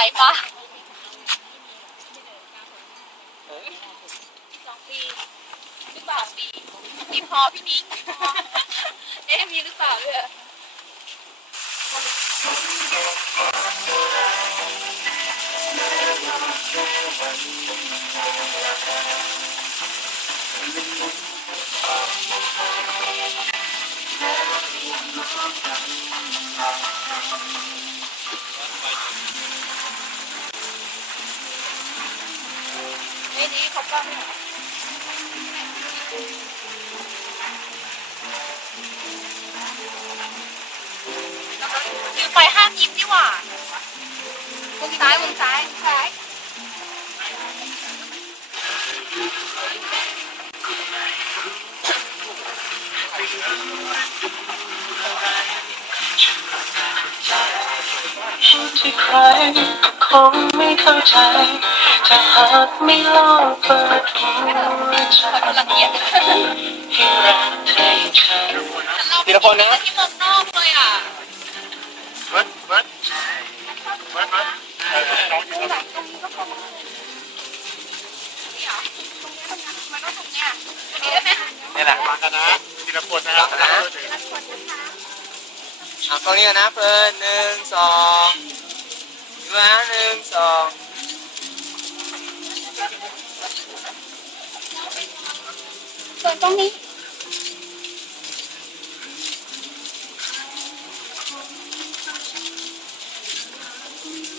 ายปะสองปีหรือเปล่าปีปีพอพี่นิ้งเอ๊ะมีหรือเปล่าเนี่ย เอ้ยนี่เขาก็ยืมไปห้ามยิ้มนี่หว่ามุมซ้ายมุมซ้ายซ้ายที่ใคร คงไม่เข้าใจ ถ้าหากไม่ลองเปิดหัวใจขอดูละเอียดให้รักเธออย่างฉันทีละคนนะที่เมืองนอกเลยอะเบิร์ดเบิร์ดเบิร์ดเบิร์ดนี่เหรอตรงนี้ตรงนี้มันต้องตรงเนี้ยตรงนี้ได้ไหมนี่แหละฟังกันนะทีละคนนะครับนะเอาตรงนี้ก่อนนะเพื่อนหนึ่งสองดูนะหนึ่งสอง ส่วนตรงนี้